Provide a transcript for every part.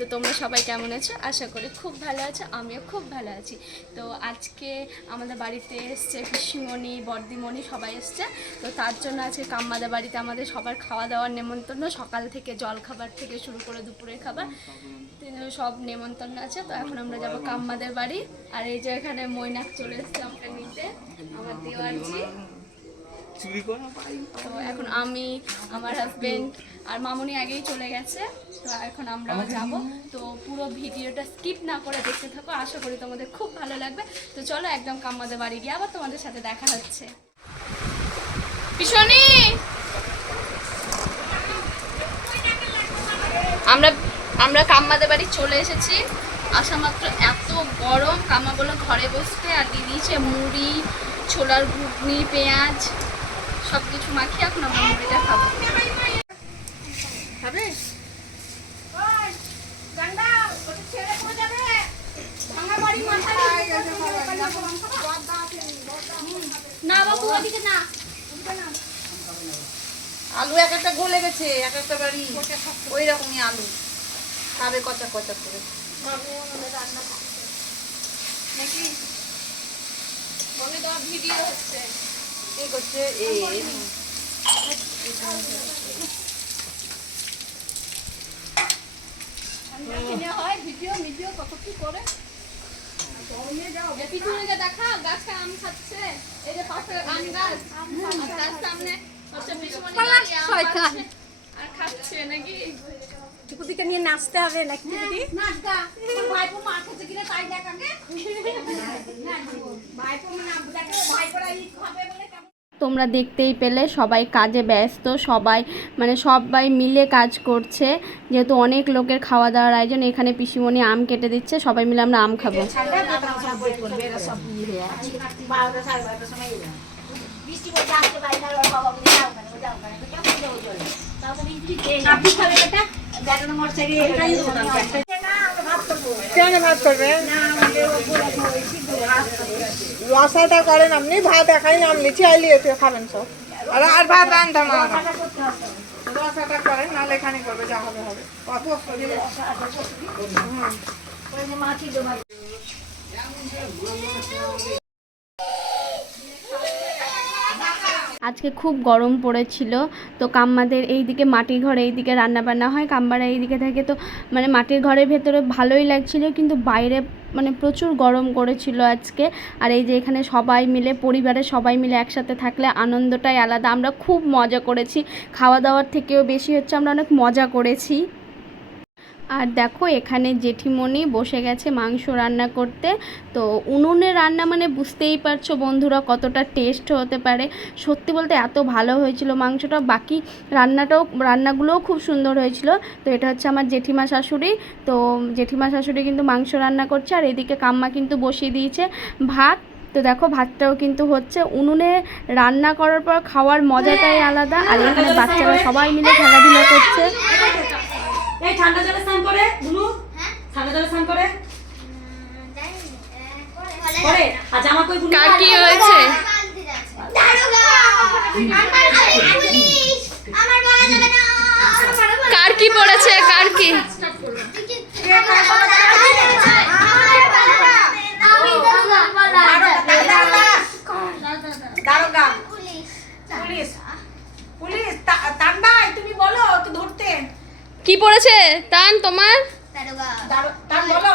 তো তোমরা সবাই কেমন আছো? আশা করি খুব ভালো আছো, আমিও খুব ভালো আছি। তো আজকে আমাদের বাড়িতে এসছে পিসিমণি, বর্দিমণি সবাই এসছে। তো তার জন্য আজকে কাম্মাদের বাড়িতে আমাদের সবার খাওয়া দাওয়ার নেমন্তন্ন, সকাল থেকে জল খাবার থেকে শুরু করে দুপুরের খাবার সব নেমন্তন্ন আছে। তো এখন আমরা যাব কাম্মাদের বাড়ি। আর এই যে এখানে মৈনাক চলে এসছে আমাকে নিতে, আমার দেওয়ারজি। চুরি করা পাই তো এখন আমি আমার হাজবেন্ড আর মামুনি আগেই চলে গেছে তো এখন আমরাও যাব। তো পুরো ভিডিওটা স্কিপ না করে দেখতে থাকো আশা করি তোমাদের খুব ভালো লাগবে। তো চলো একদম কাম্মাদের বাড়ি গিয়ে আবার তোমাদের সাথে দেখা হচ্ছে। পিছনে আমরা আমরা কাম্মাদের বাড়ি চলে এসেছি। আসা মাত্র এত গরম কাম্মা বলে ঘরে বসতে আর দিয়ে দিয়েছে মুড়ি ছোলার ঘুগনি পেঁয়াজ সব কিছু মাখিয়ে এখন আমরা মুড়িটা খাব। খাবে? না বাবু ওদিকে না। আলু এক একটা গলে গেছে এক একটা বাড়ি। ওই রকমই আলু। খাবে কচা কচা করে। নাকি? মনে দেওয়া ভিডিও হচ্ছে। করছে এই কিনে হয় ভিডিও ভিডিও কত কি করে? এ পিছনে যে দেখা গাছে আম খাচ্ছে এই যে পাশে আম গাছ আর তার সামনে হচ্ছে পিছনে দাঁড়িয়ে আম পাড়ছে আর খাচ্ছে নাকি টুকুদিকে নিয়ে নাচতে হবে নাকি দিদি তোমরা দেখতেই পেলে সবাই কাজে ব্যস্ত সবাই মানে সবাই মিলে কাজ করছে যেহেতু অনেক লোকের খাওয়া দাওয়ার আয়োজন এখানে পিসিমণি আম কেটে দিচ্ছে সবাই মিলে আমরা আম খাব ভাত করবে রসাটা করেন আপনি ভাত একাই নাম নিচ্ছি আইলি এতে খাবেন সব। আর আর ভাত রসাটা করেন নাহলে এখানে করবে যা হবে হবে। কত আজকে খুব গরম পড়েছিল তো কাম্মাদের এইদিকে মাটির ঘরে এইদিকে রান্না বান্না হয় কাম্মারা এইদিকে থাকে তো মানে মাটির ঘরের ভেতরে ভালোই লাগছিল কিন্তু বাইরে মানে প্রচুর গরম করেছিল আজকে। আর এই যে এখানে সবাই মিলে, পরিবারের সবাই মিলে একসাথে থাকলে আনন্দটাই আলাদা। আমরা খুব মজা করেছি। খাওয়া দাওয়ার থেকেও বেশি হচ্ছে, আমরা অনেক মজা করেছি। আর দেখো, এখানে জেঠিমণি বসে গেছে মাংস রান্না করতে। তো উনুনে রান্না মানে বুঝতেই পারছ বন্ধুরা কতটা টেস্ট হতে পারে। সত্যি বলতে এত ভালো হয়েছিল মাংসটা, বাকি রান্নাটাও, রান্নাগুলোও খুব সুন্দর হয়েছিল। তো এটা হচ্ছে আমার জেঠিমা শাশুড়ি। তো জেঠিমা শাশুড়ি কিন্তু মাংস রান্না করছে আর এদিকে কাম্মা কিন্তু বসিয়ে দিয়েছে ভাত। তো দেখো, ভাতটাও কিন্তু হচ্ছে। উনুনে রান্না করার পর খাওয়ার মজাটাই আলাদা। আর এখানে বাচ্চারা সবাই মিলে খেলাধুলা করছে। এই ঠান্ডা জলে স্নান করে বুনু। ঠান্ডা জলে স্নান করে। করে। আর জামা কই বুনু? কার কি হয়েছে? কার কি পড়েছে? কার কি? দারোগা। পুলিশ। পুলিশ। তা- তুমি বলো তো ধরতে। কি পড়েছে? তান তোমার? আমার পাঙ্কু বলো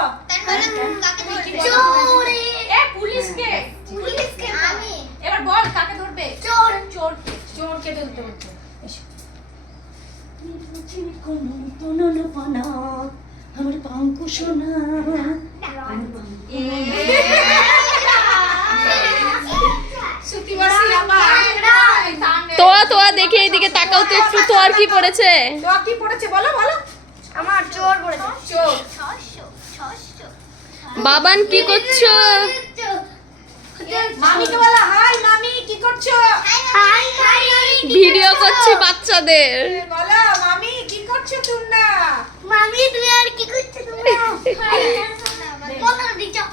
এ পুলিশকে এবার বল কাকে ধরবে চোর চোর চোরকে ধরতে হচ্ছে আমার পাঙ্কু সোনা সুতিবাসী আবার তোয়া তোয়া দেখে তো একটু তোয়ার কি পড়েছে? তো কি পড়েছে? বলো বলো। আমার চোর বলেছে চোর। বাবান কি করছ? মামিকে বলো হাই মামি কি করছ? হাই হাই ভিডিও করছি বাচ্চাদের। বলো মামি কি করছ তোমরা? মামি তুমি আর কি করছ তুমি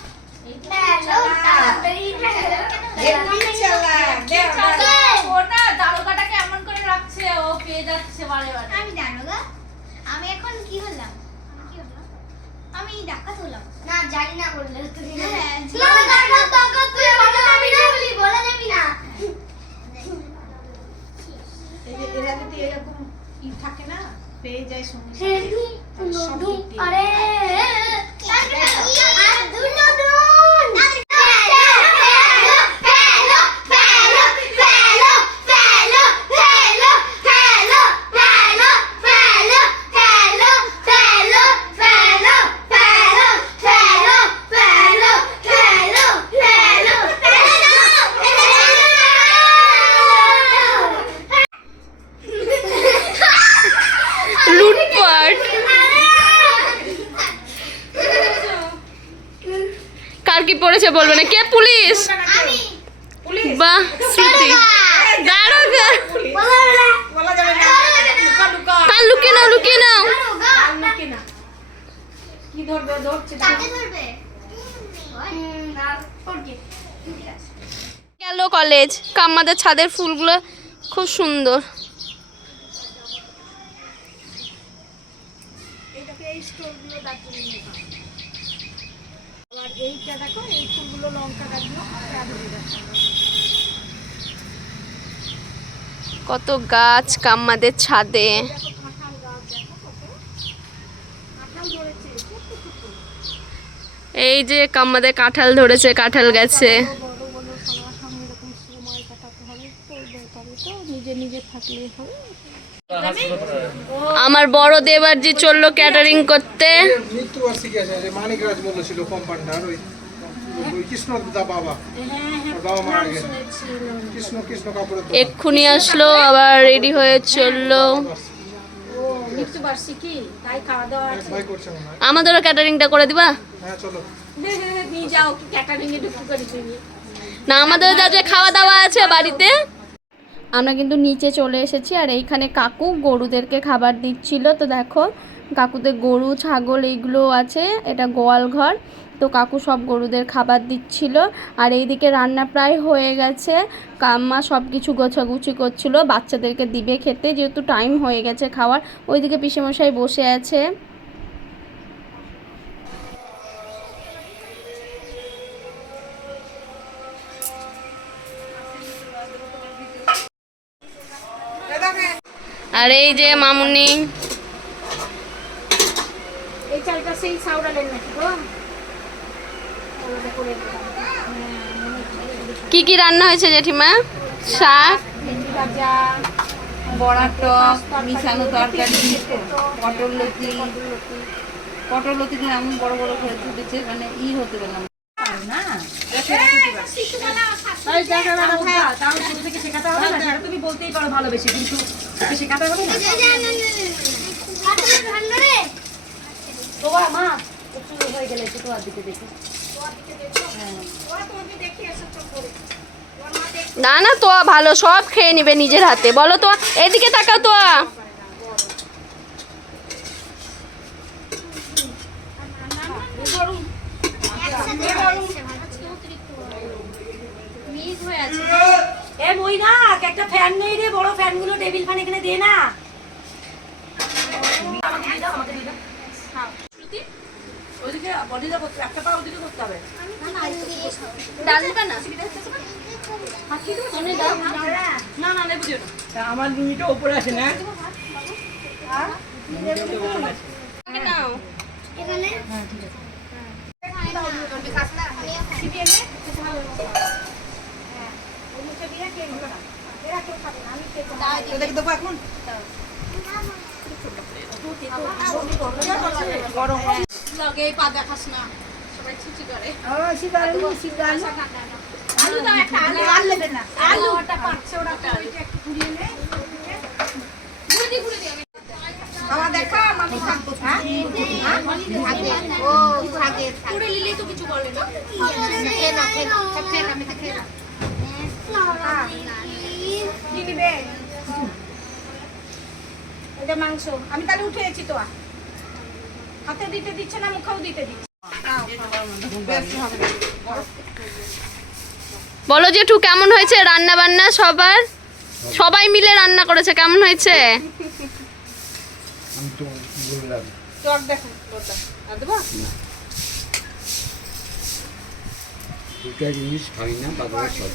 আমি জানো গো আমি এখন কি হলাম? আমি ডাকাত হলাম। না জানি না বললে তুমি। হ্যাঁ, এরকম ই থাকে না পেয়ে যায় সঙ্গে আরে কার কি পড়েছে বলবে না। কে পুলিশ? বাহ শ্রুতি। দারোগা। কান লুকিয়ে নাও লুকিয়ে নাও। লুকে না কি ধরবে? ধরছে ধরবে? গেল কলেজ কাম্মাদের ছাদের ফুলগুলো খুব সুন্দর এইটাকে এই স্টোরগুলো দার্জিলিং আবার এইটা দেখো এই ফুলগুলো লঙ্কা গাছগুলো কত গাছ কাম্মাদের ছাদে। এই যে কাম্মাদের কাঁঠাল ধরেছে কাঁঠাল গেছে। আমার বড় দেবারজি চলল ক্যাটারিং করতে। এক্ষুনি আসলো আবার রেডি হয়ে চলল। আমাদেরও ক্যাটারিংটা করে দিবা? হ্যাঁ, না আমাদের যা যে খাওয়া দাওয়া আছে বাড়িতে আমরা কিন্তু নিচে চলে এসেছি আর এইখানে কাকু গরুদেরকে খাবার দিচ্ছিল। তো দেখো, কাকুদের গরু, ছাগল এইগুলো আছে, এটা গোয়াল ঘর। তো কাকু সব গরুদের খাবার দিচ্ছিল। আর এইদিকে রান্না প্রায় হয়ে গেছে। কাম্মা সব কিছু গোছাগুছি করছিল। বাচ্চাদেরকে দিবে খেতে, যেহেতু টাইম হয়ে গেছে খাওয়ার। ওইদিকে পিসেমশাই বসে আছে। আর এই যে মামুনি। এই চালটা সেই সাউরালের নাকি গো? আলাদা করে দিলাম। কি কি রান্না হয়েছে জেঠিমা? শাক? ভাজা টক মিশানো তরকারি পটল লতি। পটল লতিগুলো এমন বড় বড় করে তুলেছে মানে ই হতে পারে না না না তো ভালো, সব খেয়ে নিবে নিজের হাতে। বলো তো এদিকে তাকাও তো একটা ফ্যান নেই রে বড় ফ্যানগুলো টেবিল ফ্যান এখানে দে না। আমাকে দিয়ে দাও, আমাকে দিয়ে দাও। ওইদিকে বডিটা করতে একটা পা ওদিকে করতে হবে। ডালবে না। না না নেব দিও আমার লুঙ্গিটা উপরে আছে। না। নাও খাওয়া দেখা মামি থাকব। ও থাকে পুরো লিলে তো কিছু বলে না। খেয়ে না খেয়ে না খেয়ে না আমি তো খেয়ে না কি দিবে এটা মাংস। আমি তাহলে উঠে গেছি তো। হাতে দিতে দিচ্ছে না মুখেও দিতে দিচ্ছে। বলো জেঠু কেমন হয়েছে রান্না বান্না সবার? সবাই মিলে রান্না করেছে কেমন হয়েছে? আমি তো বললাম। চট দেখেন আর দেবো? দুটা জিনিস হয় না বাজারে সব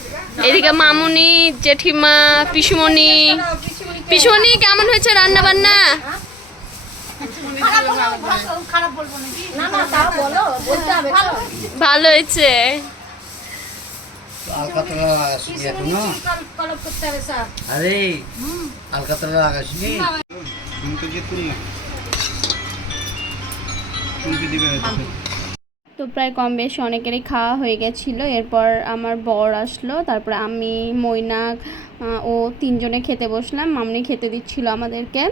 এদিকে মামুনি জেঠিমা পিসুমণি। পিসুমণি কেমন হয়েছে রান্না বান্না না না তাও বলো বলতে হবে তো ভালো হয়েছে আলকাতরা এখনও? আরে আলকাতরা লাগাসনি তুমি তো যে তুল তুমি দিবে তো প্রায় কম বেশি অনেকেরই খাওয়া হয়ে গেছিল। এরপর আমার বর আসলো তারপরে আমি মৈনাক ও তিনজনে খেতে বসলাম। মামনি খেতে দিচ্ছিল আমাদেরকে।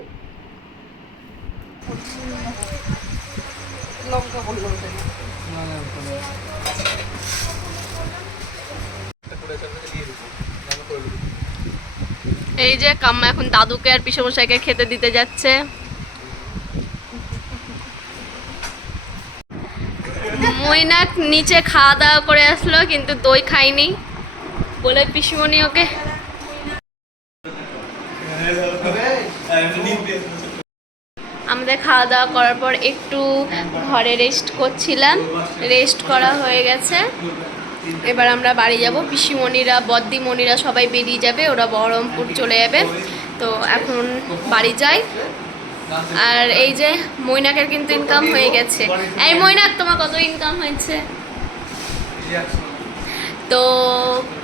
এই যে কাম্মা এখন দাদুকে আর পিসমশাইকে খেতে দিতে যাচ্ছে। মৈনাক নিচে খাওয়া দাওয়া করে আসলো, কিন্তু দই খাইনি। বলে পিসমণি ওকে। আমাদের খাওয়া দাওয়া করার পর একটু ঘরে রেস্ট করছিলাম। রেস্ট করা হয়ে গেছে। এবার আমরা বাড়ি যাব। পিসিমণিরা, বদ্দিমণিরা সবাই বেরিয়ে যাবে। ওরা বহরমপুর চলে যাবে। তো এখন বাড়ি যাই। আর এই যে মৈনাকের কিন্তু ইনকাম হয়ে গেছে। এই মৈনাক তোমার কত ইনকাম হয়েছে? তো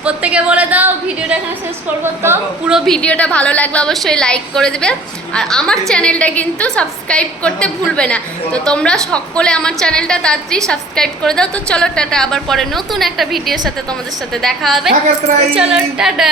প্রত্যেকে বলে দাও ভিডিওটা এখানে শেষ করব তো। পুরো ভিডিওটা ভালো লাগলে অবশ্যই লাইক করে দেবে। আর আমার চ্যানেলটা কিন্তু সাবস্ক্রাইব করতে ভুলবে না। তো তোমরা সকলে আমার চ্যানেলটা তাড়াতাড়ি সাবস্ক্রাইব করে দাও। তো চলো টাটা আবার পরে নতুন একটা ভিডিওর সাথে তোমাদের সাথে দেখা হবে। চলো টাটা।